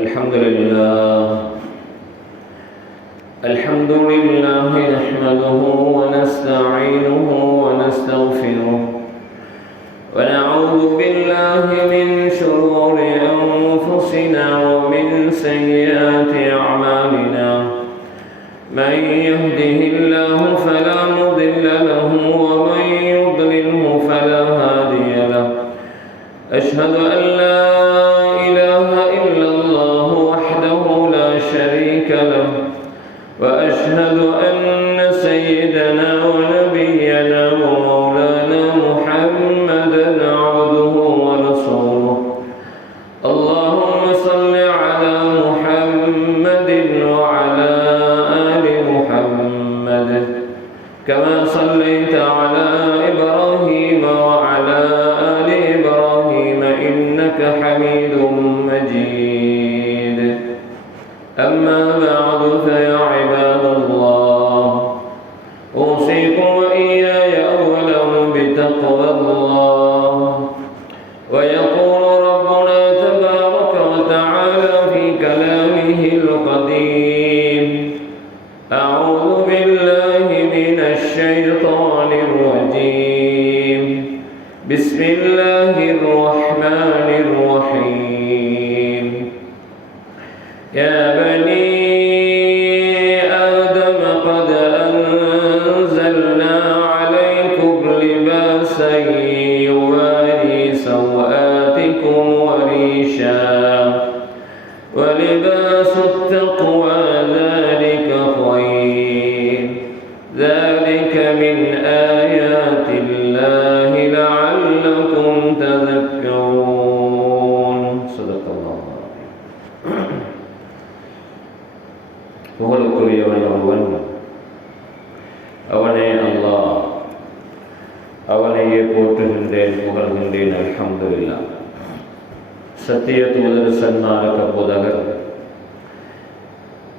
الحمد لله نحمده ونستعينه ونستغفره ونعوذ بالله من شرور أنفسنا ومن سيئات أعمالنا من يهده الله فلا مضل له ومن يضلله فلا هادي له أشهد أن لا إله إلا الله وحده لا شريك له وأشهد أن سيدنا ونبينا ومولانا محمدا عبده ورسوله اللهم صل على محمد وعلى آل محمد كما صليت على إبراهيم وعلى آل إبراهيم إنك حميد مجيد أما بعد فيا عباد الله أوصيكم وإياي أولا بتقوى الله ويقول ربنا تبارك وتعالى في كلامه القديم أعوذ بالله من الشيطان الرجيم بسم الله الرحمن الرحيم يا بني آدم قد أنزلنا عليكم لباسا يواري سوآتكم وريشا ولباس التقوى ذلك خير ذلك من آيات الله لعلكم تذكرون صدق الله புகழுக்குரியவன் ஒருவன் அவனே அல்லாஹ் அவனையே போற்றுகின்றேன் புகழ்கின்றேன் அல்ஹம்துலில்லாஹ் சத்திய தூதர் சன்மார்க்க போதகர்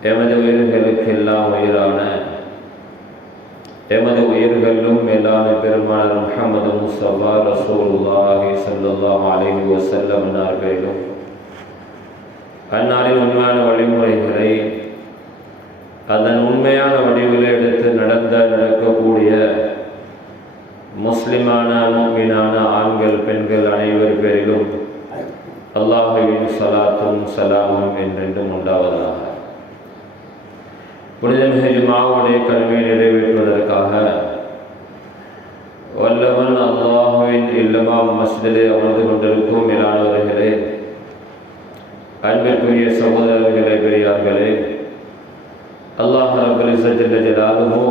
எமது உயிர்களுக்கெல்லாம் உயிரான எமது உயிர்களும் மேலான பெருமானார் முஹம்மது முஸ்தபா ரசூலுல்லாஹி ஸல்லல்லாஹு அலைஹி வஸல்லம் அவர்களிலும் அன்னாரின் உண்மையான வழிமுறைகளை அதன் உண்மையான வடிவில் எடுத்து நடக்கக்கூடிய முஸ்லிமான முஃமினான ஆண்கள் பெண்கள் அனைவர் பேரிலும் அல்லாஹுவின் ஸலாத்தும் ஸலாமும் என்றென்றும் உண்டாவதாக. புனிதமிகு ஜும்ஆவுடைய கடமையை நிறைவேற்றுவதற்காக வல்லவன் அல்லாஹுவின் இல்லமாம் மஸ்ஜிதிலே அமர்ந்து கொண்டிருக்கும் மேலானவர்களே, அன்பிற்குரிய சகோதரர்களே, பெரியார்களே, அல்லாஹ் ரப்பல் இஸ்ஸத் ஜல்ல ஜலாலுஹு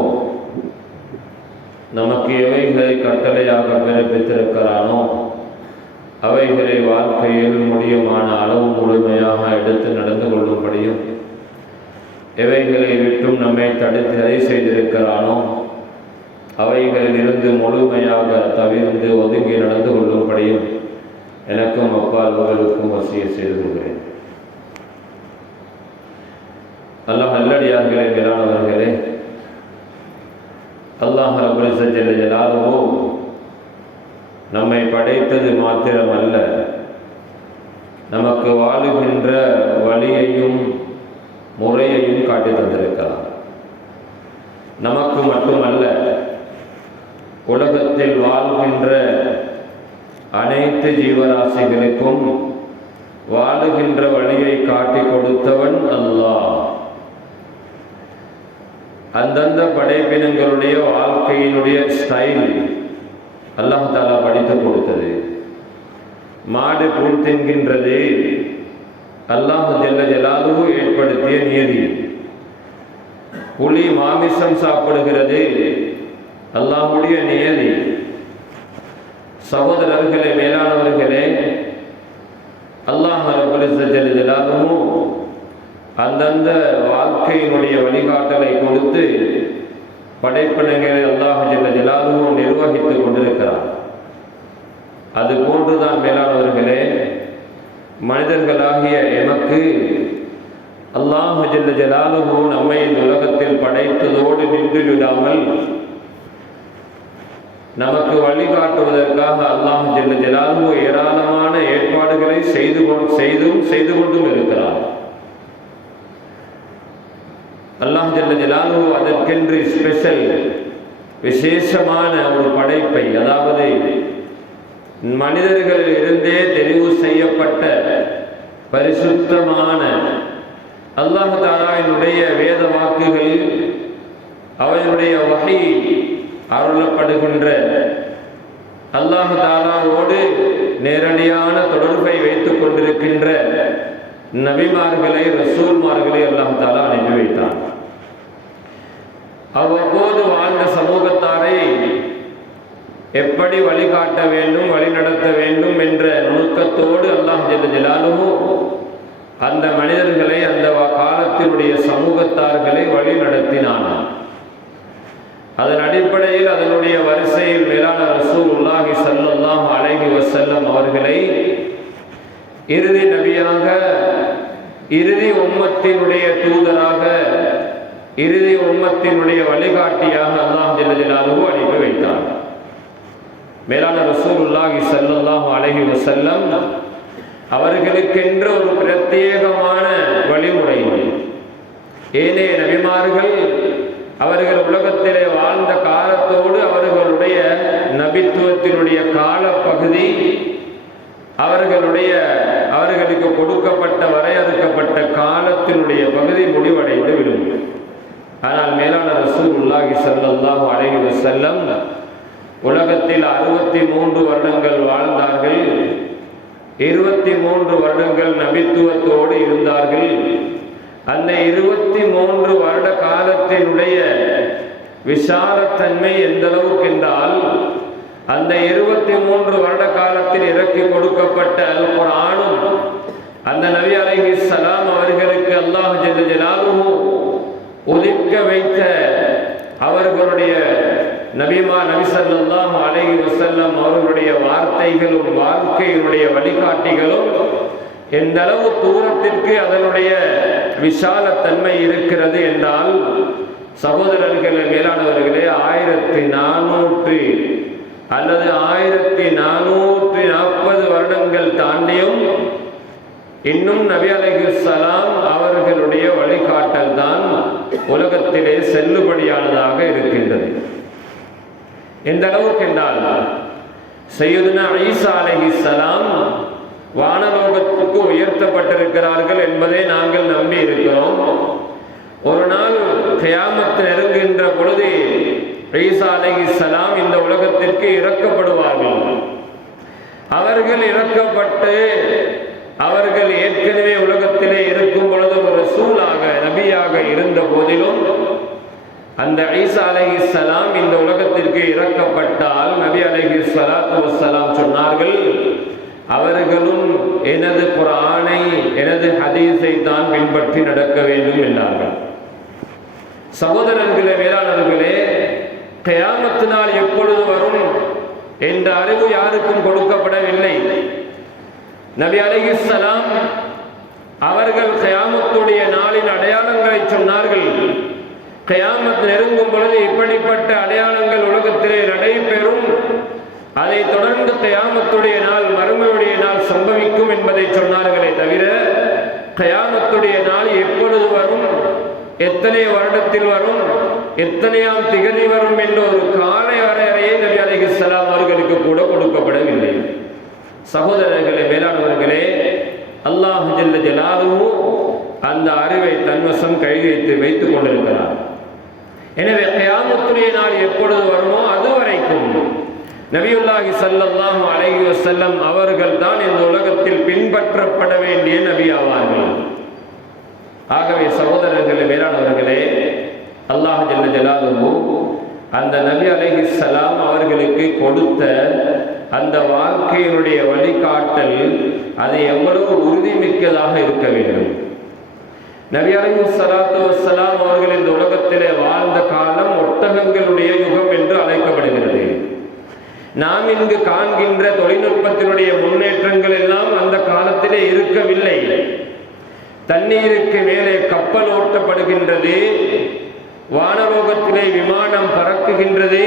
நமக்கு எவைகளை கட்டளையாக பிறப்பித்திருக்கிறானோ அவைகளை வாழ்க்கையில் முடியுமான அளவு முழுமையாக எடுத்து நடந்து கொள்ளும்படியும், எவைகளை விட்டும் நம்மை தடுத்து தடை செய்திருக்கிறானோ அவைகளில் இருந்து முழுமையாக தவிர்த்து ஒதுங்கி நடந்து கொள்ளும்படியும் எனக்கும் அப்பால் உங்களுக்கும் வசிய செய்து கொள்கிறேன். அல்லாஹ் நல்லடியார்களே, மேலானவர்களே, அல்லாஹ் ரப்பல் இஸ்ஸத் ஜல்ல ஜலாலுஹு நம்மை படைத்தது மாத்திரமல்ல, நமக்கு வாழுகின்ற வழியையும் முறையையும் காட்டி தந்திருக்கிறார். நமக்கு மட்டுமல்ல, உலகத்தில் வாழ்கின்ற அனைத்து ஜீவராசிகளுக்கும் வாழுகின்ற வழியை காட்டி கொடுத்தவன் அல்லாஹ். அந்தந்த படைப்பினங்களுடைய வாழ்க்கையினுடைய ஸ்டைல் அல்லாஹ் தஆலா படித்து கொடுத்தது. மாடு புல் தின்கின்றது, அல்லாஹ் ஜல்ல ஜலாலுஹு ஏற்படுத்திய நியதி. புலி மாமிசம் சாப்பிடுகிறது, அல்லாஹ்வுடைய நியதி. சகோதரர்களே, மேலானவர்களே, அல்லாஹ் ரப்பல் இஸ்ஸத் ஜல்ல ஜலாலுஹு அந்தந்த வாழ்க்கையினுடைய வழிகாட்டலை கொடுத்து படைப்பினங்களை அல்லாஹ் ஜல்ல ஜலாலுஹு நிர்வகித்துக் கொண்டிருக்கிறார். அது போன்றுதான் மேலானவர்களே, மனிதர்களாகிய எமக்கு அல்லாஹ் ஜல்ல ஜலாலுஹு நம்மை இந்த உலகத்தில் படைத்ததோடு நின்று விடாமல் நமக்கு வழிகாட்டுவதற்காக அல்லாஹ் ஜல்ல ஜலாலுஹு ஏராளமான ஏற்பாடுகளை செய்து கொண்டும் இருக்கிறார். அல்லாஹ் ஜல்ல ஜலாலுஹு அதற்கென்று ஸ்பெஷல் விசேஷமான ஒரு படைப்பை, அதாவது மனிதர்களில் இருந்தே தெரிவு செய்யப்பட்ட பரிசுத்தமான அல்லாஹ் தஆலாவினுடைய வேத வாக்குகள், அவனுடைய வஹி அருளப்படுகின்ற, அல்லாஹ் தஆலாவோடு நேரடியான தொடர்பை வைத்துக் கொண்டிருக்கின்ற நபிமார்களை, ரசூல்மார்களை அல்லாஹ் தஆலா அனுப்பி வைத்தான். அவ்வப்போது வாழ்ந்த சமூகத்தாரை எப்படி வழிகாட்ட வேண்டும், வழிநடத்த வேண்டும் என்ற நுணுக்கத்தோடு அல்லாஹ் ஜல்ல ஜலாலுஹு அந்த மனிதர்களை, அந்த காலத்தினுடைய சமூகத்தார்களை வழி நடத்தினான். அதன் அடிப்படையில் அதனுடைய வரிசையில் மேலான ரசூலுல்லாஹி ஸல்லல்லாஹு அலைஹி வஸல்லம் அவர்களை இறுதி நபியாக, இறுதி உம்மத்தினுடைய தூதராக, இறுதி உம்மத்தினுடைய வழிகாட்டியாக அல்லாஹ் ஜல்ல ஜலாலுஹு அனுப்பி வைத்தார். மேலான ரசூலுல்லாஹி ஸல்லல்லாஹு அலைஹி வஸல்லம் அவர்களுக்கென்று ஒரு பிரத்யேகமான வழிமுறை. ஏனைய நபிமார்கள் அவர்கள் உலகத்திலே வாழ்ந்த காலத்தோடு அவர்களுடைய நபித்துவத்தினுடைய காலப்பகுதி, அவர்களுக்கு கொடுக்கப்பட்ட வரையறுக்கப்பட்ட காலத்தினுடைய பகுதி முடிவடைந்து விடும். ஆனால் மேலான ரசூலுல்லாஹி ஸல்லல்லாஹு அலைஹி வஸல்லம் உலகத்தில் 63 வருடங்கள் வாழ்ந்தார்கள். 23 வருடங்கள் நபித்துவத்தோடு இருந்தார்கள். அந்த 23 வருட காலத்தினுடைய விசாலத்தன்மை எந்த அளவுக்கு என்றால், அந்த 23 வருட காலத்தில் இறக்கி கொடுக்கப்பட்ட அல் குர்ஆனும் அந்த நபி அலைஹிஸ்ஸலாம் அவர்களுக்கு அல்லாஹ் ஜல்ல ஜலாலுஹு ஒதுக்க வைத்த அவர்களுடைய நபி ஸல்லல்லாஹு அலைஹி வஸல்லம் அவர்களுடைய வார்த்தைகளும் வாழ்க்கையினுடைய வழிகாட்டிகளும் எந்த அளவு தூரத்திற்கு அதனுடைய விசாலத்தன்மை இருக்கிறது என்றால், சகோதரர்களே, மேலானவர்களே, 1400 அல்லது 1440 வருடங்கள் தாண்டியும் இன்னும் நபி அலைஹிஸ்ஸலாம் அவர்களுடைய வழிகாட்டல் தான் உலகத்திலே செல்லுபடியானதாக இருக்கின்றது. எந்த அளவுக்கு என்றால், சையதுனா ஈசா அலைஹிஸ்ஸலாம் வானலோகத்துக்கு உயர்த்தப்பட்டிருக்கிறார்கள் என்பதை நாங்கள் நம்பி இருக்கிறோம். ஒரு நாள் கியாமத் நெருங்குகின்ற பொழுது ஈசா அலைஹிஸ்ஸலாம் இந்த உலகத்திற்கு இறக்கப்படுவார்கள். அவர்கள் இறக்கப்பட்டு அவர்கள் ஏற்கனவே உலகத்திலே இருக்கும் பொழுது ஒரு ரசூலாக, நபியாக இருந்த போதிலும் அந்த ஈசா அலைஹிஸ்ஸலாம் இந்த உலகத்திற்கு இறக்கப்பட்டால் நபி அலைஹிஸ்ஸலாத்து வஸ்ஸலாம் சொன்னார்கள், அவர்களும் எனது குர்ஆனை, எனது ஹதீஸை தான் பின்பற்றி நடக்க வேண்டும் என்றார்கள். சகோதரர்களே, மேலாளர்களே, கியாமத் நாள் எப்பொழுது வரும் என்ற அறிவு யாருக்கும் கொடுக்கப்படவில்லை. நபி அலைஹிஸ்ஸலாம் அவர்கள் கியாமத்துடைய நாளின் அடையாளங்களை சொன்னார்கள். கியாமத் நெருங்கும் பொழுது இப்படிப்பட்ட அடையாளங்கள் உலகத்திலே நடைபெறும், அதை தொடர்ந்து கியாமத்துடைய நாள், மறுமையுடைய நாள் சம்பவிக்கும் என்பதை சொன்னார்களே தவிர, கியாமத்துடைய நாள் எப்பொழுது வரும், எத்தனை வருடத்தில் வரும், எத்தனையாம் திகதி வரும் என்ற ஒரு கால வரையறையை நபி அலைஹிஸ்ஸலாம் அவர்களுக்கு கூட கொடுக்கப்படவில்லை. சகோதரர்களே, மேலானவர்களே, அல்லாஹ் ஜல்ல ஜலாலுஹு அந்த அறிவை தன்வசம் கைது வைத்துக் கொண்டிருக்கிறார். எனவே கியாமத்துடைய நாள் எப்பொழுது வருமோ அது வரைக்கும் நபியுல்லாஹி ஸல்லல்லாஹு அலைஹி வஸல்லம் அவர்கள் தான் இந்த உலகத்தில் பின்பற்றப்பட வேண்டிய நபி ஆவார்கள். ஆகவே சகோதரர்களே, மேலானவர்களே, அல்லாஹ் ஜல்ல ஜலாலுஹு அந்த நபி அலைஹிஸ்ஸலாம் அவர்களுக்கு கொடுத்த அந்த வாழ்க்கையினுடைய வழிகாட்டல் அது எவ்வளவு உறுதிமிக்கதாக இருக்க வேண்டும். நபி அலைஹிஸ்ஸலாத்து வஸ்ஸலாம் அவர்கள் இந்த உலகத்திலே வாழ்ந்த காலம் ஒட்டகங்களுடைய யுகம் என்று அழைக்கப்படுகிறது. நாம் இங்கு காண்கின்ற தொழில்நுட்பத்தினுடைய முன்னேற்றங்கள் எல்லாம் அந்த காலத்திலே இருக்கவில்லை. தண்ணீருக்கு மேலே கப்பல் ஓட்டப்படுகின்றது, வானலோகத்திலே விமானம் பறக்குகின்றது,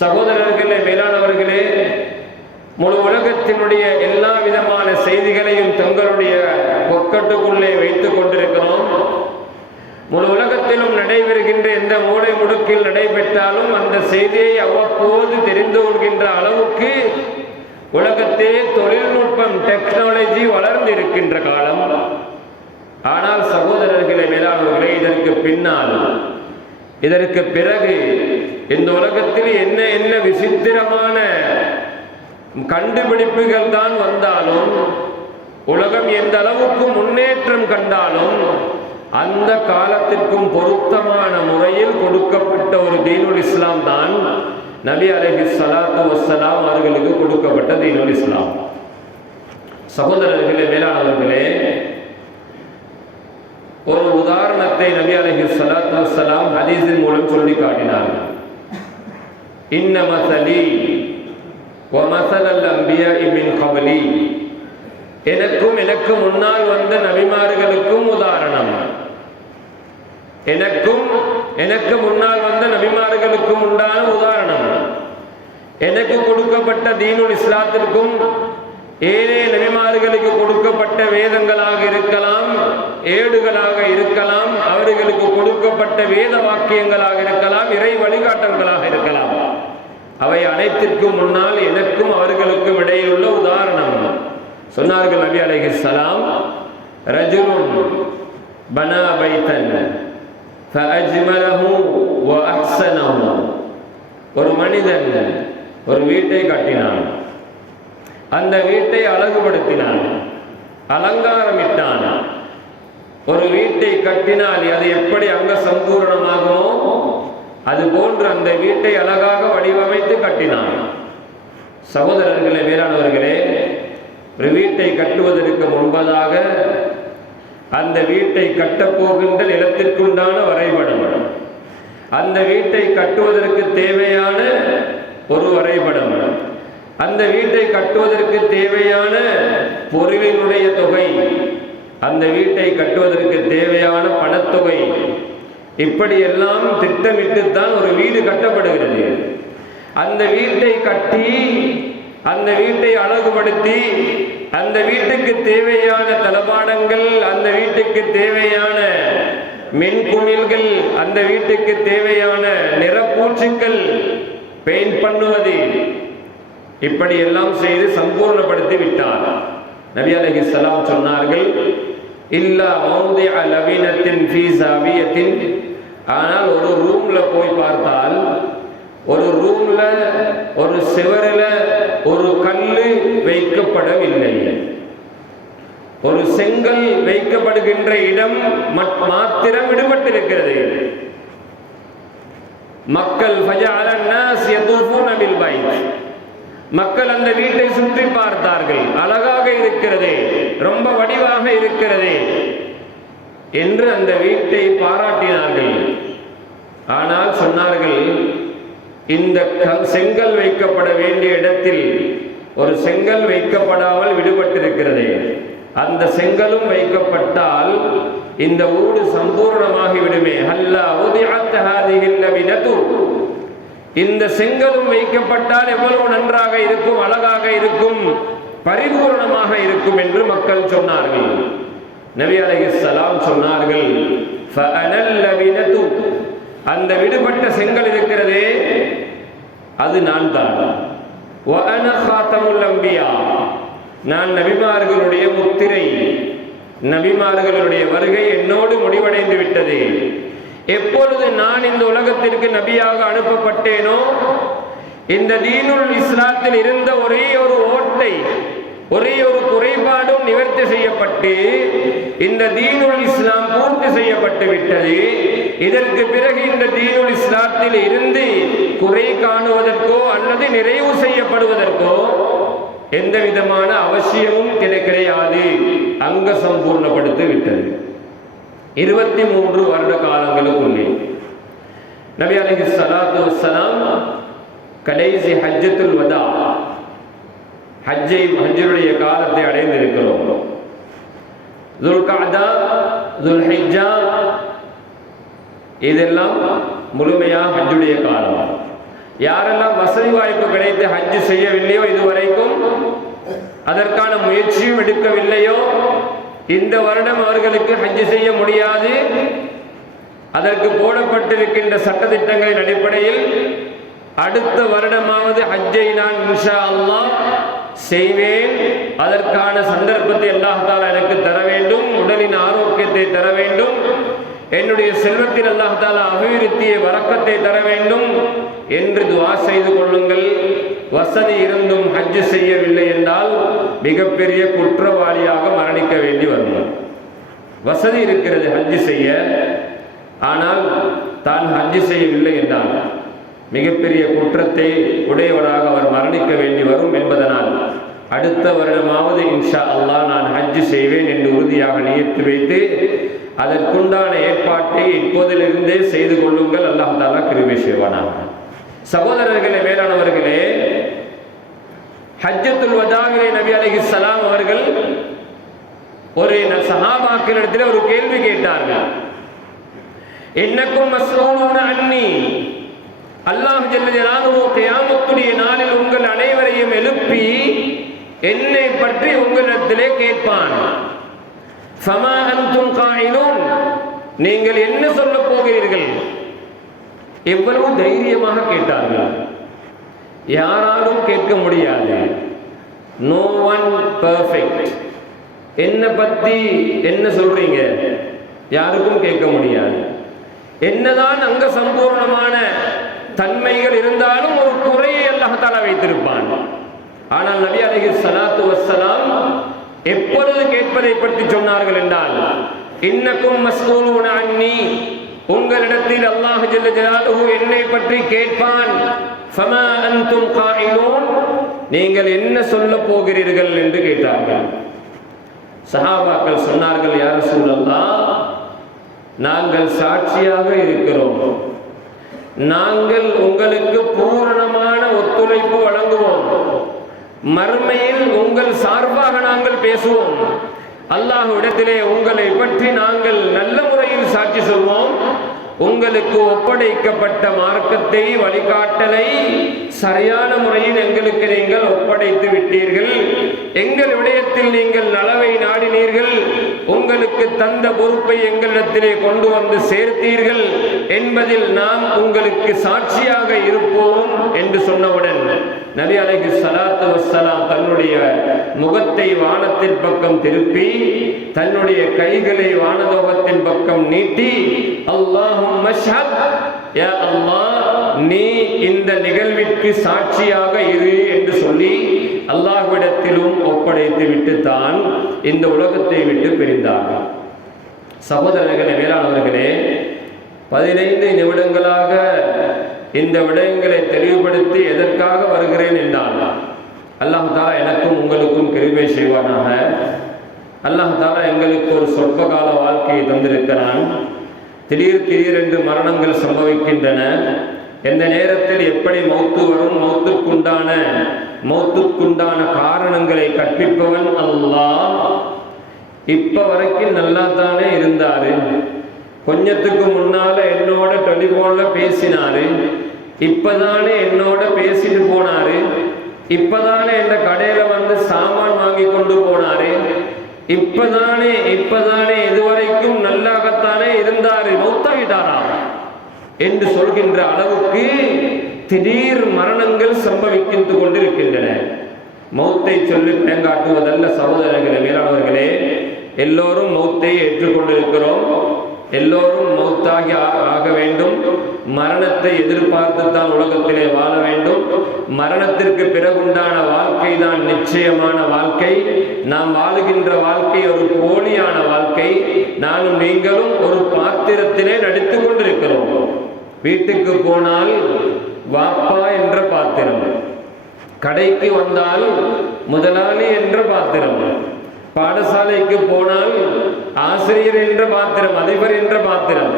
சகோதரர்களே, மேலானவர்களே, முழு உலகத்தினுடைய எல்லா விதமான செய்திகளையும் தங்களுடைய பொக்கட்டுக்குள்ளே வைத்துக் கொண்டிருக்கிறோம். முழு உலகத்திலும் நடைபெறுகின்ற எந்த மூலை முடுக்கில் நடைபெற்றாலும் அந்த செய்தியை அவ்வப்போது தெரிந்து கொள்கின்ற அளவுக்கு உலகத்தே தொழில்நுட்பம், டெக்னாலஜி வளர்ந்து இருக்கின்ற காலம். ஆனால் சகோதரர்களே, மேலானவர்களே, இதற்கு பின்னால், இதற்கு பிறகு இந்த உலகத்தில் என்ன என்ன விசித்திரமான கண்டுபிடிப்புகள் தான் வந்தாலும், உலகம் எந்த அளவுக்கு முன்னேற்றம் கண்டாலும், அந்த காலத்திற்கும் பொருத்தமான முறையில் கொடுக்கப்பட்ட ஒரு தீனுல் இஸ்லாம் தான் நபி அலைஹிஸ்ஸலாத்து வஸ்ஸலாம் அவர்களுக்கு கொடுக்கப்பட்ட தீனுல் இஸ்லாம். சகோதரர்களே, மேலானவர்களே, ஒரு உதாரணத்தை நபி அலைஹிஸ்ஸலாத்து வஸ்ஸலாம் ஹதீஸின் மூலம் சொல்லி காட்டினார்கள். இன்ன மஸலி வ மஸலல் அன்பியாஇ மின் கப்லி, எனக்கும் எனக்கு முன்னால் வந்த நபிமார்களுக்கும் உதாரணம், எனக்கும் எனக்கு முன்னால் வந்த நபிமார்களுக்கும் உண்டான உதாரணம், எனக்கு கொடுக்கப்பட்ட தீனுல் இஸ்லாத்திற்கும் ஏனைய நபிமார்களுக்கு கொடுக்கப்பட்ட வேதங்களாக இருக்கலாம், ஏடுகளாக இருக்கலாம், அவர்களுக்கு கொடுக்கப்பட்ட வேத வாக்கியங்களாக இருக்கலாம், இறை வழிகாட்டல்களாக இருக்கலாம், அவை அனைத்திற்கும் முன்னால் எனக்கும் அவர்களுக்கும் இடையிலுள்ள உதாரணம் சொன்னார்கள் நபி அலைஹிஸ்ஸலாம். ரஜுலுன் பனா பைத்தன் ஃபஅஜ்மலஹு வ அஹ்ஸனஹு, ஒரு மனிதன் ஒரு வீட்டை கட்டினான், அந்த வீட்டை அழகுபடுத்தினான், அலங்காரமிட்டான். ஒரு வீட்டை கட்டினால் அது எப்படி அங்க சம்பூர்ணமாகுமோ அது போன்று அந்த வீட்டை அழகாக வடிவமைத்து கட்டினான். சகோதரர்களே, மேலானவர்களே, ஒரு வீட்டை கட்டுவதற்கு முன்பதாக அந்த வீட்டை கட்டப்போகின்ற நிலத்திற்குண்டான வரைபடம், அந்த வீட்டை கட்டுவதற்கு தேவையான ஒரு வரைபடம், அந்த வீட்டை கட்டுவதற்கு தேவையான பொருளினுடைய தொகை, அந்த வீட்டை கட்டுவதற்கு தேவையான பணத்தொகை, இப்படியெல்லாம் திட்டமிட்டுத்தான் ஒரு வீடு கட்டப்படுகிறது. அந்த வீட்டை கட்டி, அந்த வீட்டை அழகுபடுத்தி, அந்த வீட்டுக்கு தேவையான தளபாடங்கள், அந்த வீட்டுக்கு தேவையான மென்குமிழ்கள், அந்த வீட்டுக்கு தேவையான நிறப்பூச்சுக்கள், பெயிண்ட் பண்ணுவது, இப்படி எல்லாம் செய்து சம்பூர்ணப்படுத்தி விட்டார். நபி அலைஹிஸ்ஸலாம் சொன்னார்கள், இல்லா மௌதிஅ லபீனத்தின் ஃபீ ஸாவியத்தின், ஆனால் ஒரு ரூம்ல போய் பார்த்தால், ஒரு ரூம்ல ஒரு சுவரில் ஒரு கல்லு வைக்கப்படவில்லை, ஒரு செங்கல் வைக்கப்படுகின்ற இடம் மாத்திரம் விடுபட்டிருக்கிறது. மக்கள் ஃபஜஅல அன்னாஸ் யதூஃபூன பில் பைத், மக்கள் அந்த வீட்டை சுற்றி பார்த்தார்கள், அழகாக இருக்கிறது, ரொம்ப வடிவாக இருக்கிறது என்று அந்த வீட்டை பாராட்டினார்கள். ஆனால் சொன்னார்கள், இந்த செங்கல் வைக்கப்பட வேண்டிய இடத்தில் ஒரு செங்கல் வைக்கப்படாமல் விடுபட்டிருக்கிறது, அந்த செங்கலும் வைக்கப்பட்டால் இந்த ஊடு சம்பூர்ணமாகி விடுமே. ஹல்லா உதிஅத் ஹாதிஹில் லபினது, இந்த செங்கலும் வைக்கப்பட்டால் எவ்வளவு நன்றாக இருக்கும், அழகாக இருக்கும், பரிபூர்ணமாக இருக்கும் என்று மக்கள் சொன்னார்கள். நபி அலைஹிஸ்ஸலாம் சொன்னார்கள், ஃபஅனல் லபினது, அந்த விடுபட்ட செங்கல் இருக்கிறதே அது நான் தான். வ அன காத்தமுல் அம்பியா, நான் நபிமார்களுடைய முத்திரை, நபிமார்களுடைய வருகை என்னோடு முடிவடைந்து விட்டது. எப்பொழுது நான் இந்த உலகத்திற்கு நபியாக அனுப்பப்பட்டேனோ, இந்த தீனுல் இஸ்லாத்தில் இருந்த ஒரே ஒரு ஓட்டை, ஒரே ஒரு குறைபாடும் நிவர்த்தி செய்யப்பட்டு இந்த தீனுல் இஸ்லாம் பூர்த்தி செய்யப்பட்டு விட்டது. இதற்கு பிறகு இந்த தீனுல் இஸ்லாத்தில் இருந்து குறை காணுவதற்கோ அல்லது நிறைவு செய்யப்படுவதற்கோ எந்த விதமான அவசியமும் கிடையாது, அங்க சம்பூர்ணப்படுத்தி விட்டது. 23 வருட காலங்களுக்குள்ளே நபி அலைஹிஸ்ஸலாத்து வஸ்ஸலாம் கடைசி ஹஜ்ஜத்துல் வதா, ஹஜ்ஜுடைய காலத்தை அடைந்திருக்கிறோம். துல்கஅதா, துல்ஹிஜ்ஜா, இதெல்லாம் முழுமையாக ஹஜ்ஜுடைய காலம். யாரெல்லாம் வசதி வாய்ப்பு கிடைத்து ஹஜ் செய்யவில்லையோ, இதுவரைக்கும் அதற்கான முயற்சியும் எடுக்கவில்லையோ, இந்த வருடம் அவர்களுக்கு ஹஜ் செய்ய முடியாது. அதற்கு போடப்பட்டிருக்கின்ற சட்டதிட்டங்களின் அடிப்படையில் அடுத்த வருடமாவது ஹஜ்ஜை நான் இன்ஷா அல்லாஹ் செய்வேன். அதற்கான சந்தர்ப்பத்தை அல்லாஹ் தஆலா எனக்கு தர வேண்டும், உடலின் ஆரோக்கியத்தை தர வேண்டும், என்னுடைய செல்வத்தில் அல்லாஹ் தஆலா அபிவிருத்தியை வரக்கத்தை தர வேண்டும் என்று துஆ செய்து கொள்ளுங்கள். வசதி இருந்தும் ஹஜ் செய்யவில்லை என்றால் மிகப்பெரிய குற்றவாளியாக மரணிக்க வேண்டி வரும். வசதி இருக்கிறது ஹஜ் செய்ய, ஆனால் தான் ஹஜ் செய்யவில்லை என்றால் மிகப்பெரிய குற்றத்தை உடையவராக அவர் மரணிக்க வேண்டி வரும் என்பதனால் அடுத்த வருடமாவது இன்ஷா அல்லாஹ் நான் ஹஜ் செய்வேன் என்று உறுதியாக நியத்து வைத்து அதற்குண்டான ஏற்பாட்டை இப்போதிலிருந்தே செய்து கொள்ளுங்கள். அல்லாஹ் தஆலா கிருபை செய்வானாக. சகோதரர்களே, மேலானவர்களே, ஹஜ்ஜத்துல் வதாவிலே நபி அலைஹிஸ்ஸலாம் அவர்கள் ஒரு சஹாபாக்களிடத்தில் ஒரு கேள்வி கேட்டார்கள். இன்னக்கும் மஸ்ஊலூன அன்னி, அல்லாஹ் ஜல்ல ஜலாலுஹு கியாமத்துடைய நாளில் உங்கள் அனைவரையும் எழுப்பி என்னை பற்றி உங்களிடத்திலே கேட்பான். ஃபமா அன்தும் காயிலூன், நீங்கள் என்ன சொல்ல போகிறீர்கள்? எவ்வளவு தைரியமாக கேட்டார்கள். யாராலும் கேட்க முடியாது. No one perfect. என்ன பத்தி என்ன சொல்றீங்க? யாருக்கும் கேட்க முடியாது. என்னதான் அங்க சம்பூர்ணமான தன்மைகள் இருந்தாலும் ஒரு குறையை அல்லாஹ் தஆலா வைத்திருப்பான். ஆனால் நபி அலைஹிஸ்ஸலாத்து வஸ்ஸலாம் எப்பொழுது கேட்பதை பற்றி சொன்னார்கள் என்றால், இன்னக்கும் மஸ்ஊலூன அன்னி, உங்களிடத்தில் அல்லாஹ் ஜல்ல ஜலாலுஹு என்னை பற்றி கேட்பான். ஃபமா அன்தும் காயிலூன், நீங்கள் என்ன சொல்ல போகிறீர்கள் என்று கேட்டார்கள். சஹாபாக்கள் சொன்னார்கள், யா ரசூலல்லாஹ், நாங்கள் சாட்சியாக இருக்கிறோம், நாங்கள் உங்களுக்கு பூரணமான ஒத்துழைப்பு வழங்குவோம், மறுமையில் உங்கள் சார்பாக நாங்கள் பேசுவோம், அல்லாஹ்விடத்திலே உங்களை பற்றி நாங்கள் நல்ல முறையில் சாட்சி சொல்வோம், உங்களுக்கு ஒப்படைக்கப்பட்ட மார்க்கத்தை வழிகாட்டலை சரியான முறையில் எங்களுக்கு நீங்கள் ஒப்படைத்து விட்டீர்கள், எங்கள் விடயத்தில் நீங்கள் நலவை நாடினீர்கள், உங்களுக்கு தந்த பொறுப்பை எங்களிடத்திலே கொண்டு வந்து சேர்த்தீர்கள் என்பதில் நாம் உங்களுக்கு சாட்சியாக இருப்போம் என்று சொன்னவுடன் நபி அலைஹிஸ்ஸலாத்து வஸ்ஸலாம் தன்னுடைய முகத்தை வானத்தின் பக்கம் திருப்பி தன்னுடைய கைகளை வானலோகத்தின் பக்கம் நீட்டி, அல்லாஹும்ம ஷ்ஹத், யா அல்லாஹ், நீ இந்த நிகழ்விற்கு சாட்சியாக இரு என்று சொல்லி அல்லாஹ்விடத்திலும் ஒப்படைத்து விட்டு தான் இந்த உலகத்தை விட்டு பிரிந்தார்கள். சகோதரர்களே, மேலானவர்களே, 15 நிமிடங்களாக இந்த விடயங்களை தெளிவுபடுத்தி எதற்காக வருகிறேன் என்றால், அல்லாஹ் தஆலா எனக்கும் உங்களுக்கும் கிருபை செய்வானாக. அல்லாஹ் தஆலா எங்களுக்கு ஒரு சொற்ப கால வாழ்க்கையை தந்திருக்கிறான். திடீரென்று மரணங்கள் சம்பவிக்கின்றன. எந்த நேரத்தில் எப்படி மௌத்து வரும், மௌத்துக்குண்டான காரணங்களை கற்பிப்பவன் அல்லாஹ். இப்ப வரைக்கும் நல்லா தானே இருந்தாரு, கொஞ்சத்துக்கு முன்னால என்னோட டெலிபோன்ல பேசினாரு, இப்பதானே என்னோட பேசிட்டு போனாரு, இப்பதானே என்ற கடையில வந்து சாமான் வாங்கி கொண்டு போனாரு, இப்பதானே இதுவரைக்கும் நல்லாகத்தானே இருந்தாரு, மௌத்தாகிட்டாரா என்று சொல்கின்ற அளவுக்கு திடீர் மரணங்கள் சம்பவிக்கிட்டு கொண்டிருக்கின்றன. மௌத்தை சொல்லி பயங்காட்டுவதல்ல சகோதரர்களே, மேலானவர்களே, எல்லோரும் மௌத்தை ஏற்றுக்கொண்டிருக்கிறோம். எல்லோரும் மௌத்தாகி ஆக வேண்டும். மரணத்தை எதிர்பார்த்து தான் உலகத்திலே வாழ வேண்டும். மரணத்திற்கு பிறகுண்டான வாழ்க்கை தான் நிச்சயமான வாழ்க்கை. நாம் வாழுகின்ற வாழ்க்கை ஒரு போலியான வாழ்க்கை. நானும் நீங்களும் ஒரு பாத்திரத்திலே நடித்துக் கொண்டிருக்கிறோம். வீட்டுக்கு போனால் வாப்பா என்ற பாத்திரம், கடைக்கு வந்தால் முதலாளி என்ற பாத்திரம், பாடசாலைக்கு போனால் ஆசிரியர் என்ற பாத்திரம், அதிபர் என்ற பாத்திரம்.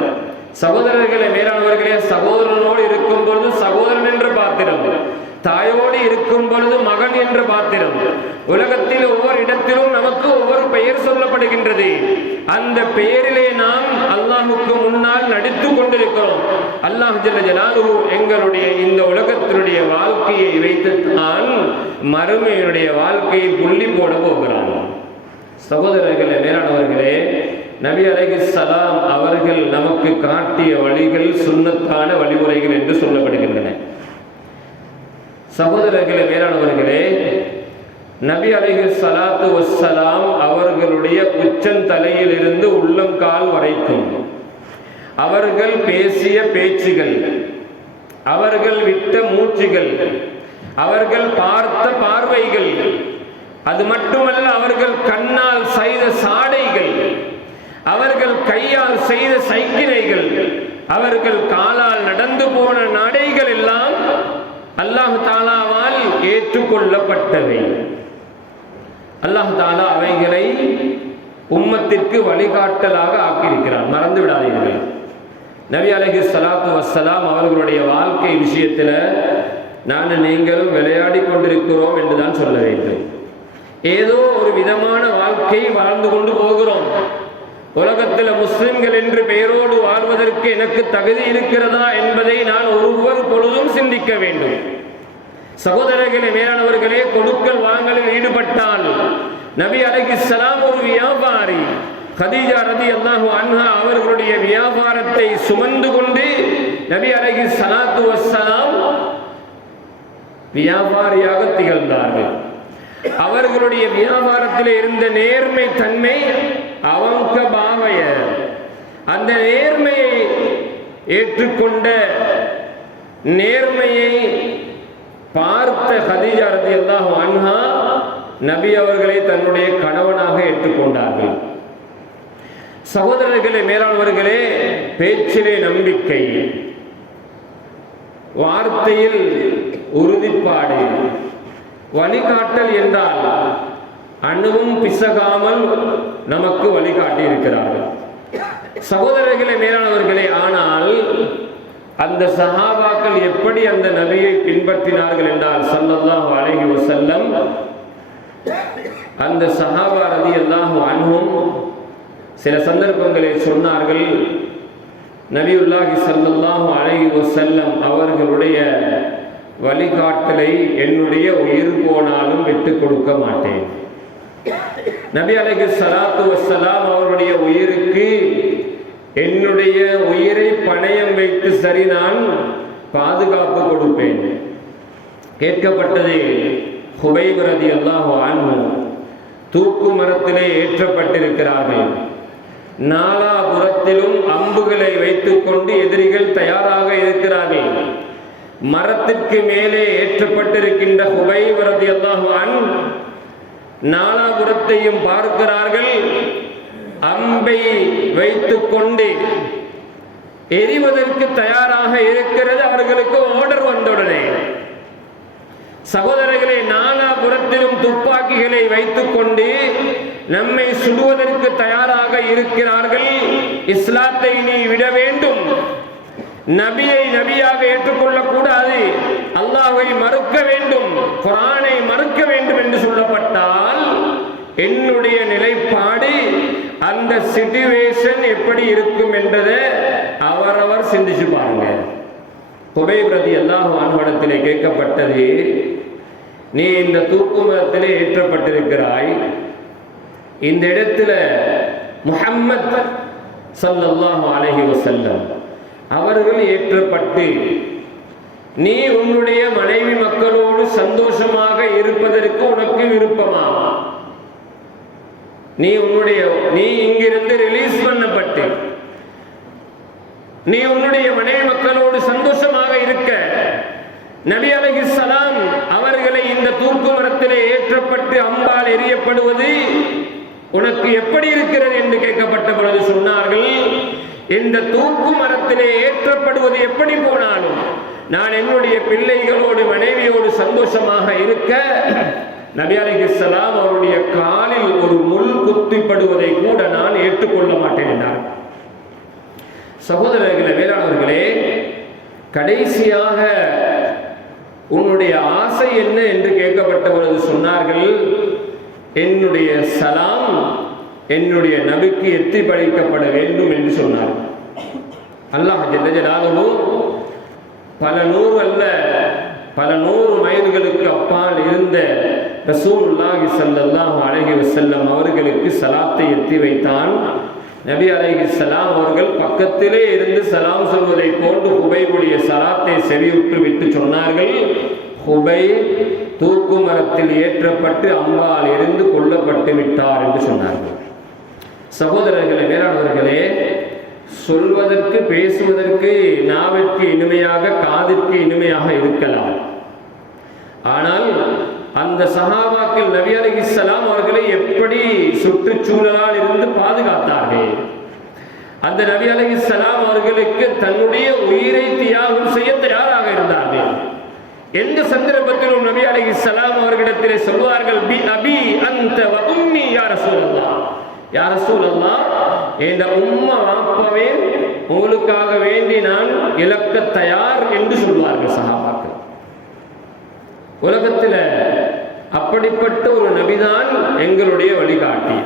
சகோதரர்களே, மேலானவர்களே, சகோதரனோடு இருக்கும் பொழுது சகோதரன் என்ற பாத்திரம், தாயோடு இருக்கும் பொழுது மகன் என்ற பாத்திரம். உலகத்தில் ஒவ்வொரு இடத்திலும் நமக்கு ஒவ்வொரு பெயர் சொல்லப்படுகின்றது. அந்த பெயரிலே நாம் அல்லாஹுக்கு முன்னால் நடித்து கொண்டிருக்கிறோம். அல்லாஹ் ஜல்ல ஜலாலுஹு எங்களுடைய இந்த உலகத்தினுடைய வாழ்க்கையை வைத்துத்தான் மறுமையினுடைய வாழ்க்கையை புள்ளி போட போகிறான். சகோதரர்களே, மேலானவர்களே, நபி அலைஹிஸ்ஸலாம் அவர்கள் நமக்கு காட்டிய வழிகள் சுன்னத்தான வழிமுறைகள் என்று சொல்லப்படுகின்றன. சகோதரர்களே, மேலானவர்களே, நபி அலைஹிஸ்ஸலாத்து வஸ்ஸலாம் அவர்களுடைய உச்சந்தலையில் இருந்து உள்ளங்கால் வரைக்கும் அவர்கள் பேசிய பேச்சுகள், அவர்கள் விட்ட மூச்சுகள், அவர்கள் பார்த்த பார்வைகள், அது மட்டுமல்ல அவர்கள் கண்ணால் செய்த சாடைகள், அவர்கள் கையால் செய்த சைக்கிளைகள், அவர்கள் காலால் நடந்து போன நடைகள் எல்லாம் அல்லாஹ் தாலாவால் ஏற்றுக்கொள்ளப்பட்டவை. அல்லாஹ் தாலா அவைகளை உம்மத்திற்கு வழிகாட்டலாக ஆக்கியிருக்கிறார். மறந்து விடாதீர்கள். நபி அலைஹிஸ்ஸலாத்து வஸ்ஸலாம் அவர்களுடைய வாழ்க்கை விஷயத்தில் நீங்களும் விளையாடி கொண்டிருக்கிறோம் என்றுதான் சொல்ல வேண்டும். ஏதோ ஒரு விதமான வாழ்க்கை வாழ்ந்து கொண்டு போகிறோம். உலகத்தில் முஸ்லிம்கள் என்று பெயரோடு வாழ்வதற்கு எனக்கு தகுதி இருக்கிறதா என்பதை நான் ஒவ்வொரு பொழுதும் சிந்திக்க வேண்டும். சகோதரர்களே, மேலானவர்களே, கொடுக்கல் வாங்கலில் ஈடுபட்டால் நபி அலைஹிஸ்ஸலாம் ஒரு வியாபாரி. கதீஜா ரலியல்லாஹு அன்ஹா அவர்களுடைய வியாபாரத்தை சுமந்து கொண்டு நபி அலைஹிஸ்ஸலாத்து வஸ்ஸலாம் வியாபாரியாக திகழ்ந்தார்கள். அவர்களுடைய வியாபாரத்தில் இருந்த நேர்மை தன்மை, அவங்க பாவைய அந்த நேர்மையை ஏற்றுக்கொண்ட, நேர்மையை பார்த்த கதீஜா ரலியல்லாஹு அன்ஹா நபி அவர்களை தன்னுடைய கணவனாக ஏற்றுக்கொண்டார்கள். சகோதரர்களே, மேலானவர்களே, பேச்சிலே நம்பிக்கை, வார்த்தையில் உறுதிப்பாடு, வழிகாட்டல் என்றால் அணுவும் பிசகாமல் நமக்கு வழிகாட்டி இருக்கிறார்கள். சகோதரர்களே, மேலானவர்களே, ஆனால் அந்த சஹாபாக்கள் எப்படி அந்த நபியை பின்பற்றினார்கள் என்றால் ஸல்லல்லாஹு அலைஹி வஸல்லம் அந்த சஹாபா ரலியல்லாஹு அன்ஹும் சில சந்தர்ப்பங்களில் சொன்னார்கள், நபியுல்லாஹி ஸல்லல்லாஹு அலைஹி வஸல்லம் அவர்களுடைய வழிகாட்டலை என்னுடைய உயிர் போனாலும் விட்டுக் கொடுக்க மாட்டேன். நபி அலைஹிஸ்ஸலாத்து வஸ்ஸலாம் அவருடைய உயிருக்கு என்னுடைய உயிரை பணயம் வைத்து சரி நான் பாதுகாப்பு கொடுப்பேன். கேட்கப்பட்டது, ஹுபைப் ரலியல்லாஹு அன்ஹு தூக்கு மரத்திலே ஏற்றப்பட்டிருக்கிறார்கள். நாலாபுறத்திலும் அம்புகளை வைத்துக் கொண்டு எதிரிகள் தயாராக இருக்கிறார்கள். மரத்திற்கு மேலே ஏற்றப்பட்டிருக்கின்ற ஹுபைப் ரலியல்லாஹு அன்ஹு நாலாபுறத்தையும் பார்க்கிறார்கள். அம்பை வைத்துக் கொண்டு எரிவதற்கு தயாராக இருக்கிறது. அவர்களுக்கு ஆர்டர் வந்தவுடனே சகோதரர்களை, நாலாபுறத்திலும் துப்பாக்கிகளை வைத்துக் கொண்டு நம்மை சுடுவதற்கு தயாராக இருக்கிறார்கள். இஸ்லாத்தை நீ விட வேண்டும், நபியை நபியாக ஏற்றுக்கொள்ளக் கூடாது, அல்லாஹ்வை மறுக்க வேண்டும், குர்ஆனை மறுக்க வேண்டும் என்று சொல்லப்பட்டால் என்னுடைய நிலைப்பாடு, அந்த சிச்சுவேஷன் எப்படி இருக்கும் என்றதை அவரவர் சிந்திச்சு பாருங்க. ஹுபைப் ரலியல்லாஹு அன்ஹு இடத்திலே கேட்கப்பட்டது, நீ இந்த தூக்கு மரத்திலே ஏற்றப்பட்டிருக்கிறாய், இந்த இடத்துல முஹம்மத் ஸல்லல்லாஹு அலைஹி வஸல்லம் அவர்கள் ஏற்றப்பட்டு நீ உன்னுடைய மனைவி மக்களோடு சந்தோஷமாக இருப்பதற்கு உனக்கு விருப்பமா? நீ இங்கிருந்து ரிலீஸ் பண்ணப்பட்டு நீ உன்னுடைய மனைவி மக்களோடு சந்தோஷமாக இருக்க, நபி அலைஹிஸ்ஸலாம் அவர்களை இந்த தூக்கு மரத்திலே ஏற்றப்பட்டு அம்பால் எரியப்படுவது உனக்கு எப்படி இருக்கிறது என்று கேட்கப்பட்ட பொழுது சொன்னார்கள், இந்த தூக்கு மரத்திலே ஏற்றப்படுவது எப்படி போனாலும் நான் என்னுடைய பிள்ளைகளோடு மனைவியோடு சந்தோஷமாக இருக்க, நபி அலைஹிஸ்ஸலாம் அவருடைய காலில் ஒரு முள் குத்திப்படுவதை கூட நான் ஏற்றுக்கொள்ள மாட்டேன் என்றார். சகோதரர்களே, வேளாளர்களே, கடைசியாக உன்னுடைய ஆசை என்ன என்று கேட்கப்பட்ட பொழுது சொன்னார்கள், என்னுடைய சலாம் என்னுடைய நபிக்கு எத்தி படைக்கப்பட வேண்டும் என்று சொன்னார். அல்லாஹ் ஜல்ல ஜலாலுஹு பல நூறு அல்ல, பல 100 மைல்களுக்கு அப்பால் இருந்த ரசூலுல்லாஹி ஸல்லல்லாஹு அலைஹி வஸல்லம் அவர்களுக்கு சலாத்தை எத்தி வைத்தான். நபி அலைஹிஸ்ஸலாம் அவர்கள் பக்கத்திலே இருந்து சலாம் சொல்வதை போன்று ஹுபைபுடைய சலாத்தை செவியுற்று விட்டு சொன்னார்கள், ஹுபை தூக்கு மரத்தில் ஏற்றப்பட்டு அம்பால் இருந்து கொல்லப்பட்டு விட்டார் என்று சொன்னார்கள். சகோதரர்களே, மேலானவர்களே, சொல்வதற்கு பேசுவதற்கு நாவிற்கு இனிமையாக காதிற்கு இனிமையாக இருக்கலாம். ஆனால் அந்த சஹாபாக்கள் நபி அலைஹிஸ்ஸலாம் அவர்களை எப்படி சுற்றுச்சூழலால் இருந்து பாதுகாத்தார்கள். அந்த நபி அலைஹிஸ்ஸலாம் அவர்களுக்கு தன்னுடைய உயிரை தியாகம் செய்ய தயாராக இருந்தார்கள். எந்த சந்தர்ப்பத்திலும் நபி அலைஹிஸ்ஸலாம் அவர்களிடத்திலே சொல்வார்கள், பி அபி அன்த வ உம்மி யா ரசூலல்லாஹ், யா ரசூலல்லாஹ், என்ற உம்மா வாப்பவே உங்களுக்காக வேண்டி நான் இழக்க தயார் என்று சொல்வார்கள் சஹாபாக்கள். உலகத்தில் அப்படிப்பட்ட ஒரு நபிதான் எங்களுடைய வழிகாட்டி.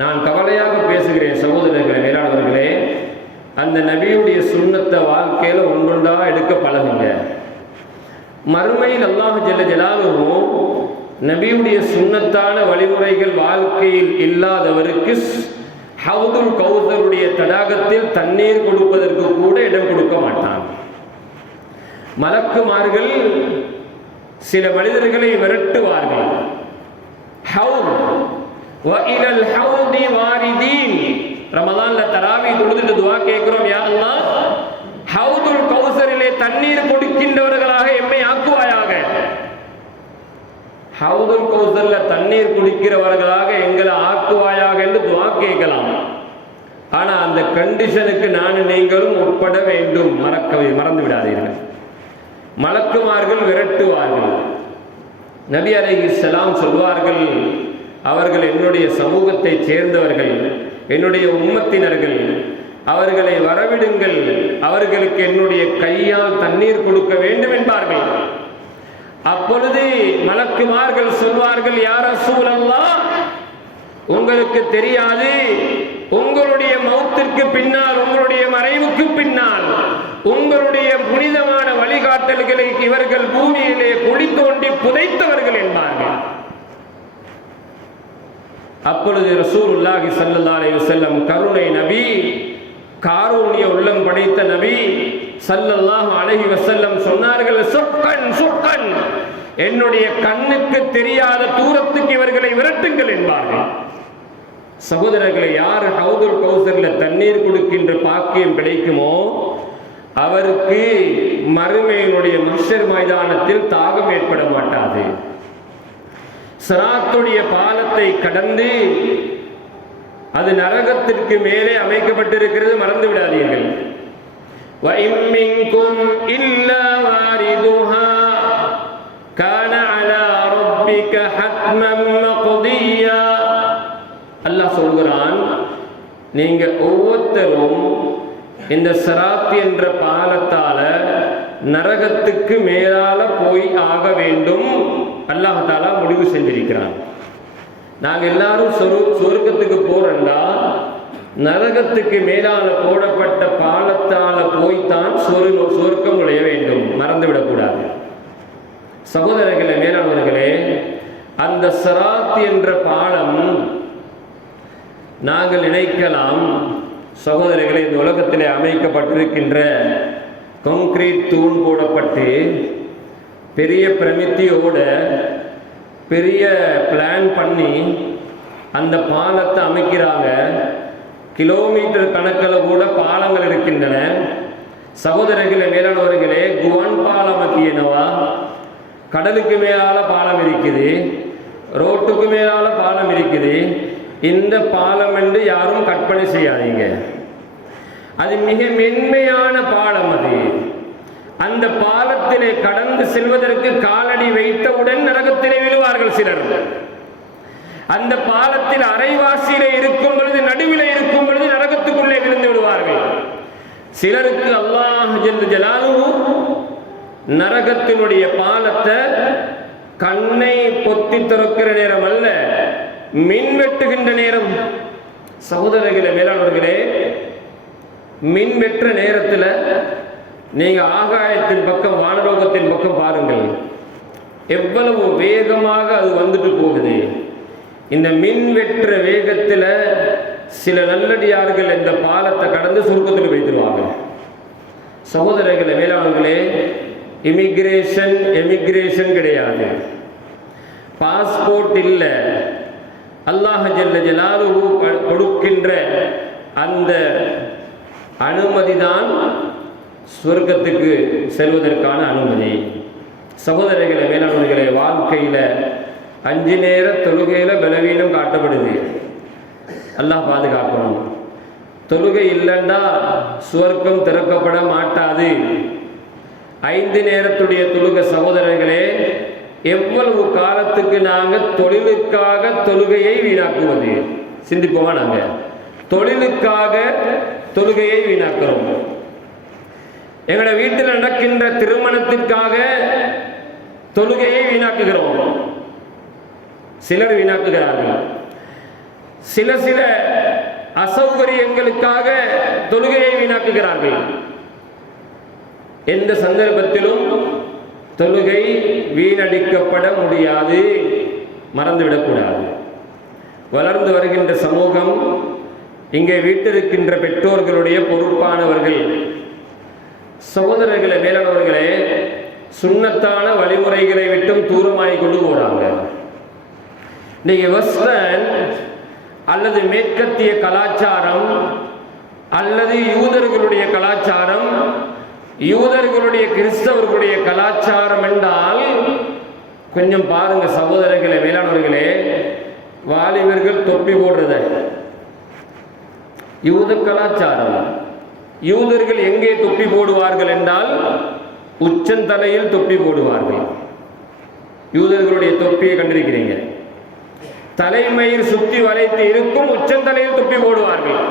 நான் கவலையாக பேசுகிறேன் சகோதரர்களே, மேலானவர்களே, அந்த நபியுடைய சுன்னத்தை வாழ்க்கையில் ஒன்றொன்றா எடுக்க பழகுங்க. மறுமையில் அல்லாஹ் ஜல்ல ஜலாலுஹு நபியுடைய சுன்னத்தான வழிமுறைகள் வாழ்க்கையில் இல்லாதவருக்கு ஹவுதுல் கௌசருடைய தடாகத்தில் தண்ணீர் கொடுப்பதற்கு கூட இடம் கொடுக்க மாட்டான். மலக்குமார்கள் சில மனிதர்களை விரட்டுவார்கள். ரமலான்ல தராவி தொழுதுட்டு துஆ கேட்கிறோம், யா அல்லாஹ், ஹவுதுல் கௌசரிலே தண்ணீர் கொடுக்கின்றவர்களாக எம்மை ஆக்குவாயாக. ஹவுதுல் கௌசர்ல தண்ணீர் குடிக்கிறவர்களாக எங்களை ஆக்குவாயாக என்று துஆ கேட்கலாம். ஆனா அந்த கண்டிஷனுக்கு நானும் நீங்களும் உட்பட வேண்டும். மறந்து விடாதீர்கள். மலக்குமார்கள் விரட்டுவார்கள். நபி அலைஹிஸ்ஸலாம் சொல்வார்கள், அவர்கள் என்னுடைய சமூகத்தை சேர்ந்தவர்கள், என்னுடைய உம்மத்தினர்கள், அவர்களை வரவிடுங்கள், அவர்களுக்கு என்னுடைய கையால் தண்ணீர் கொடுக்க வேண்டும் என்பார்கள். அப்பொழுது மலக்குமார்கள் சொல்வார்கள், யா ரசூலல்லாஹ், உங்களுக்கு தெரியாது, உங்களுடைய மௌத்திற்கு பின்னால், உங்களுடைய மறைவுக்கு பின்னால் உங்களுடைய புனிதமான வழிகாட்டல்களை இவர்கள் பூமியிலே குழி தோண்டி புதைத்தவர்கள் என்பார்கள். அப்பொழுது ரசூலுல்லாஹி ஸல்லல்லாஹு அலைஹி வஸல்லம் கருணை நபி, காரூணிய உள்ளம் படைத்த நபி ஸல்லல்லாஹு அலைஹி வஸல்லம் சொன்னார்கள், சுக்கன் சுக்கன், என்னுடைய கண்ணுக்கு தெரியாத தூரத்துக்கு இவர்களை விரட்டுங்கள் என்பார்கள். சகோதரர்களை, யார் ஹவுதுல் கௌசர்ல தண்ணீர் கொடுக்கின்ற பாக்கியம் கிடைக்குமோ அவருக்கு மறுமையினுடைய மஹ்ஷர் மைதானத்தில் தாகம் ஏற்பட மாட்டாது. சிராத்துடைய பாலத்தை கடந்து அது நரகத்திற்கு மேலே அமைக்கப்பட்டிருக்கிறது, மறந்து விடாதீர்கள். வ இம் மின்கும் இல்லா வாரிதுஹா கான அலா ரப்பிக ஹத்மம் மக்தியா. அல்லாஹ் சொல்கிறான், நீங்க ஒவ்வொருத்தரும் இந்த சிராத் என்ற பாலத்தால நரகத்துக்கு மேலால போய் ஆக வேண்டும். அல்லாஹ் தஆலா முடிவு செஞ்சிருக்கிறான். நாங்க எல்லாரும் சொர்க்கத்துக்கு போறோம்னா நரகத்துக்கு மேலால போடப்பட்ட பாலத்தால போய்த்தான் சொர்க்கம் நுழைய வேண்டும். மறந்துவிடக்கூடாது சகோதரர்களே, மேலானவர்களே. அந்த சிராத் என்ற பாலம் நாங்கள் நினைக்கலாம், சகோதரர்களே, இந்த உலகத்திலே அமைக்கப்பட்டிருக்கின்ற கான்கிரீட் தூண் போடப்பட்டு பெரிய பிரமித்தியோட பெரிய பிளான் பண்ணி அந்த பாலத்தை அமைக்கிறாங்க. கிலோமீட்டர் கணக்கில் கூட பாலங்கள் இருக்கின்றன. சகோதரர்களே, மேலானவர்களே, குவான் பாலம் என்னவா, கடலுக்கு மேலால பாலம் இருக்குது, ரோட்டுக்கு மேலால பாலம் இருக்குது. இந்த பாலம் என்று யாரும் கற்பனை செய்யாதீங்க. அது மிக மென்மையான பாலம். அது அந்த பாலத்திலே கடந்து செல்வதற்கு காலடி வைத்தவுடன் நரகத்திலே விழுவார்கள் சிலர். அந்த பாலத்தில் அரைவாசியிலே இருக்கும் பொழுது, நடுவிலே இருக்கும் பொழுது நரகத்துக்குள்ளே விழுந்து விடுவார்கள். சிலருக்கு அல்லாஹ் ஜல்ல ஜலாலுஹு நரகத்தினுடைய பாலத்தை கண்ணை பொத்தி திறக்கிற நேரம் அல்ல, மின் வெட்டுகின்ற நேரம். சகோதரர்களே, மேலானவர்களே, மின் வெற்ற நேரத்தில் நீங்க ஆகாயத்தின் பக்கம், வானலோகத்தின் பக்கம் பாருங்கள், எவ்வளவு வேகமாக அது வந்துட்டு போகுது. இந்த மின் வெற்ற வேகத்தில் சில நல்லடியார்கள் இந்த பாலத்தை கடந்து சுருக்கத்தில் வைத்துருவாங்க. சகோதரர்களே, மேலானவர்களே, எமிகிரேஷன் கிடையாது, பாஸ்போர்ட் இல்லை. அல்லாஹ் ஜல்ல ஜலாலுஹு கொடுக்கின்ற அந்த அனுமதி தான் சொர்க்கத்துக்கு செல்வதற்கான அனுமதி. சகோதரர்களே, மேலானவர்களே, வாழ்க்கையில் 5 நேர தொழுகையில் பலவீனம் காட்டப்படுது. அல்லாஹ் பாதுகாக்கணும். தொழுகை இல்லைன்னா சுவர்க்கம் திறக்கப்பட மாட்டாது. 5 நேரத்துடைய தொழுகை சகோதரர்களே, எவ்வளவு காலத்துக்கு நாங்கள் தொழிலுக்காக தொழுகையை வீணாக்குவது? சிந்திப்போமா? நாங்கள் தொழிலுக்காக தொழுகையை வீணாக்குறோம். எங்களோட வீட்டில் நடக்கின்ற திருமணத்திற்காக தொழுகையை வீணாக்குகிறோம். சிலர் வீணாக்குகிறார்கள். சில அசௌகரியங்களுக்காக தொழுகையை வீணாக்குகிறார்கள். எந்த சந்தர்ப்பத்திலும் தொழுகை வீணடிக்கப்பட முடியாது, மறந்துவிடக்கூடாது. வளர்ந்து வருகின்ற சமூகம், இங்கே வீட்டிருக்கின்ற பெற்றோர்களுடைய பொறுப்பானவர்கள். சகோதரர்களே, மேலானவர்களே, சுன்னத்தான வழிமுறைகளை விட்டும் தூரமாகி கொண்டு போறாங்க. நீங்க வெஸ்டர்ன் அல்லது மேற்கத்திய கலாச்சாரம் அல்லது யூதர்களுடைய கலாச்சாரம், யூதர்களுடைய கிறிஸ்தவர்களுடைய கலாச்சாரம் என்றால் கொஞ்சம் பாருங்க சகோதரர்களே, மேலானவர்களே, வாலிபர்கள் தொப்பி போடுறத யூத கலாச்சாரம். யூதர்கள் எங்கே தொப்பி போடுவார்கள் என்றால் உச்சந்தலையில் தொப்பி போடுவார்கள். யூதர்களுடைய தொப்பியை கண்டிருக்கிறீங்க, தலைமயிர் சுத்தி வளைத்து இருக்கும், உச்சந்தலையில் தொப்பி போடுவார்கள்.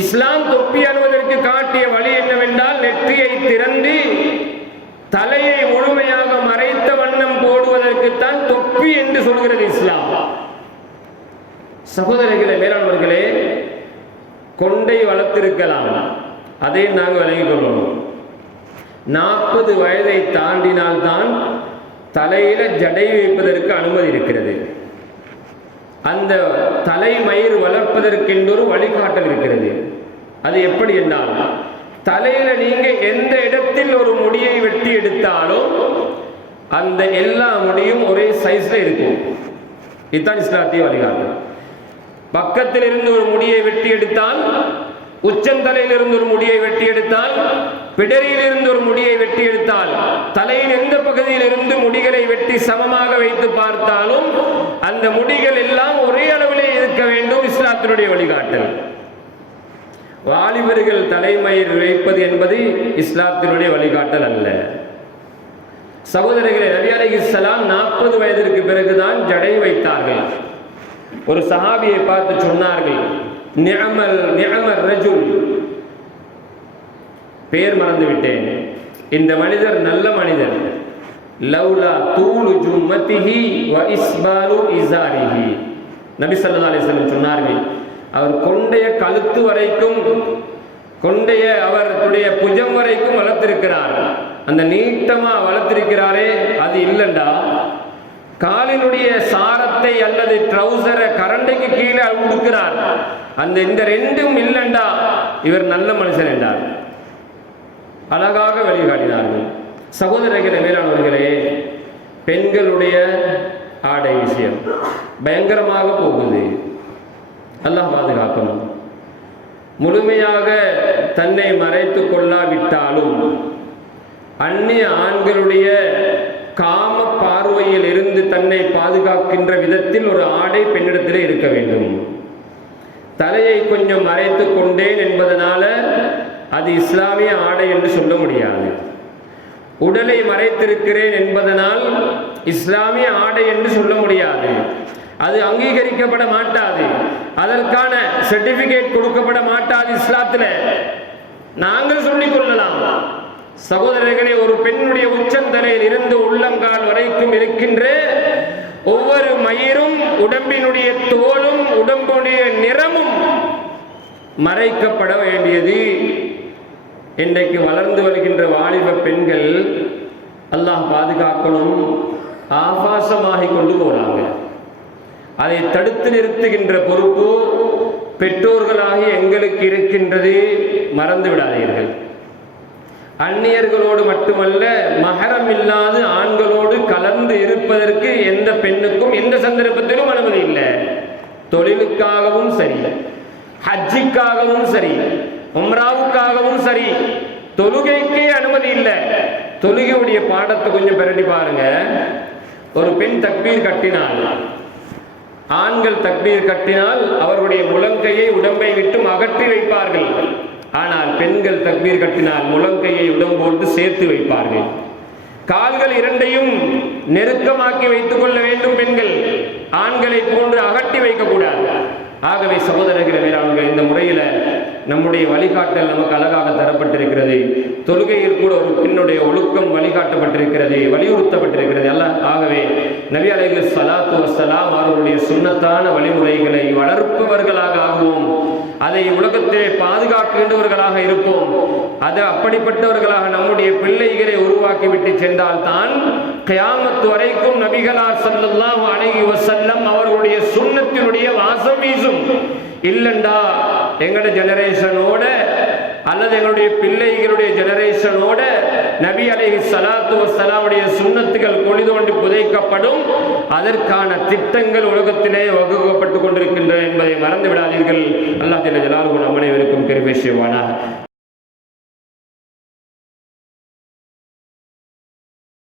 இஸ்லாம் தொப்பி அணிவதற்கு காட்டிய வழி என்னவென்றால் நெற்றியை திறந்து தலையை முழுமையாக மறைத்த வண்ணம் போடுவதற்குத்தான் தொப்பி என்று சொல்கிறது இஸ்லாம். சகோதரர்களே, மேலானவர்களே, கொண்டை வளர்த்திருக்கலாம், அதை நாங்கள் விளங்கிக் கொள்ளணும். 40 வயதை தாண்டினால்தான் தலையில ஜடை வைப்பதற்கு அனுமதி இருக்கிறது. அந்த தலைமயிர் வளர்ப்பதற்கென்றொரு வழிகாட்டல் இருக்கிறது. அது எப்படி என்றால், தலையில நீங்க எந்த இடத்தில் ஒரு முடியை வெட்டி எடுத்தாலும் அந்த எல்லா முடியும் ஒரே சைஸ்ல இருக்கும். இதுதான் இஸ்லாத்திய வழிகாட்டல். பக்கத்தில் இருந்து ஒரு முடியை வெட்டி எடுத்தால், உச்சந்தலையில் இருந்து ஒரு முடியை வெட்டி எடுத்தால், பிடரியில் இருந்து ஒரு முடியை வெட்டி எடுத்தால், தலையின் எந்த பகுதியில் இருந்து முடிகளை வெட்டி சமமாக வைத்து பார்த்தாலும் அந்த முடிகள் எல்லாம் ஒரே அளவிலே இருக்க வேண்டும். இஸ்லாத்தினுடைய வழிகாட்டல். வாலிபர்கள் தலைமயிர் வைப்பது என்பது இஸ்லாத்தினுடைய வழிகாட்டல் அல்ல. சகோதரர்களே, நபி அலைஹிஸ்ஸலாம் 40 வயதிற்கு பிறகுதான் ஜடை வைத்தார்கள். ஒரு சஹாபியை பார்த்து சொன்னார்கள், நிஅமல் ரஜுல், பெயர் மறந்து விட்டேன், இந்த மனிதர் நல்ல மனிதர். லவ்லா தூலு ஜும்மதிஹி வ இஸ்பாலு இஸாரிஹி. நபி ஸல்லல்லாஹு அலைஹி வஸல்லம் சொன்னார்கள், அவர் கொண்டைய கழுத்து வரைக்கும், கொண்டைய அவருடைய புஜம் வரைக்கும் வளர்த்திருக்கிறார். அந்த நீட்டமா வளர்த்திருக்கிறாரே, அது இல்லைண்டா காலினுடைய சாரத்தை அல்லது ட்ரௌசரை கரண்டைக்கு கீழே உடுக்கிறார், அந்த இந்த ரெண்டும் இல்லைண்டா இவர் நல்ல மனுஷன் என்றார். அழகாக வழிகாட்டினார்கள். சகோதரர்களே, மேலானவர்களே, பெண்களுடைய ஆடை விஷயம் பயங்கரமாக போகுது. அல்லாஹ் பாதுகாக்கணும். முழுமையாக தன்னை மறைத்து கொள்ளாவிட்டாலும் அந்நிய ஆண்களுடைய காம பார்வையில் இருந்து தன்னை பாதுகாக்கின்ற விதத்தில் ஒரு ஆடை பெண்ணிடத்திலே இருக்க வேண்டும். தலையை கொஞ்சம் மறைத்து கொண்டேன் என்பதனால அது இஸ்லாமிய ஆடை என்று சொல்ல முடியாது. உடலை மறைத்திருக்கிறேன் என்பதனால் இஸ்லாமிய ஆடை என்று சொல்ல முடியாது. அது அங்கீகரிக்கப்பட மாட்டாது. அதற்கான சர்டிபிகேட் கொடுக்கப்பட மாட்டாது இஸ்லாத்தில். நாங்கள் சொல்லிக் கொள்ளலாம், சகோதரர்களே, ஒரு பெண்ணுடைய உச்சந்தலையில் இருந்து உள்ளங்கால் வரைக்கும் இருக்கின்ற ஒவ்வொரு மயிரும், உடம்பினுடைய தோலும், உடம்புடைய நிறமும் மறைக்கப்பட வேண்டியது. இன்றைக்கு வளர்ந்து வருகின்ற வாலிப பெண்கள் அல்லாஹ் பாதுகாக்கணும், ஆபாசமாகி கொண்டு போறாங்க. அதை தடுத்து நிறுத்துகின்ற பொறுப்பு பெற்றோர்களாகி எங்களுக்கு இருக்கின்றது, மறந்து விடாதீர்கள். அந்நியர்களோடு மட்டுமல்ல, மஹரம் இல்லாத ஆண்களோடு கலந்து இருப்பதற்கு எந்த பெண்ணுக்கும் எந்த சந்தர்ப்பத்திலும் அனுமதி இல்லை. தொழிலுக்காகவும் சரி, ஹஜ்ஜிக்காகவும் சரி, உம்ராவுக்காகவும் சரி, தொழுகைக்கே அனுமதி இல்லை. தொழுகையுடைய பாடத்தை கொஞ்சம் பிரட்டி பாருங்க. ஒரு பெண் தக்பீர் கட்டினால், ஆண்கள் தக்பீர் கட்டினால் அவர்களுடைய முழங்கையை உடம்பை விட்டு அகற்றி வைப்பார்கள். ஆனால் பெண்கள் தக்பீர் கட்டினால் முழங்கையை உடம்போடு சேர்த்து வைப்பார்கள். கால்கள் இரண்டையும் நெருக்கமாக்கி வைத்துக் கொள்ள வேண்டும் பெண்கள், ஆண்களை போன்று அகட்டி வைக்கக்கூடாது. ஆகவே சகோதரர்களே, மேலாளர்கள், இந்த முறையில் நம்முடைய வழிகாட்டல் நமக்கு அழகாக தரப்பட்டிருக்கிறது. தொழுகையில் கூட ஒரு பெண்ணுடைய ஒழுக்கம் வழிகாட்டப்பட்டிருக்கிறது, வலியுறுத்தப்பட்டிருக்கிறது அல்ல. ஆகவே நபி அலைஹிஸ்ஸலாத்து வஸ்ஸலாம் அவர்களுடைய சுன்னத்தான வழிமுறைகளை வளர்ப்பவர்களாக ஆகுவோம். அதை உலகத்திலே பாதுகாக்கின்றவர்களாக இருப்போம். அது அப்படிப்பட்டவர்களாக நம்முடைய பிள்ளைகளை உருவாக்கிவிட்டு சென்றால் தான் கியாமத் வரைக்கும் நபிகளார் ஸல்லல்லாஹு அலைஹி வஸல்லம் அவர்களுடைய சுன்னத்தினுடைய வாசம் வீசும். இல்லண்டா எங்களுடைய ஜெனரேஷனோட அல்லது எங்களுடைய பிள்ளைகளுடைய ஜெனரேஷனோட நபி அலைஹிஸ்ஸலாத்து வஸ்ஸலாமுடைய சுன்னத்துகள் குழி தோண்டி புதைக்கப்படும். அதற்கான திட்டங்கள் உலகத்திலே வகுக்கப்பட்டு கொண்டிருக்கின்றன என்பதை மறந்து விடாதீர்கள். அல்லாஹ் ஜல்ல ஜலாலுஹு நம் அனைவருக்கும் கிருபை செய்வானாக.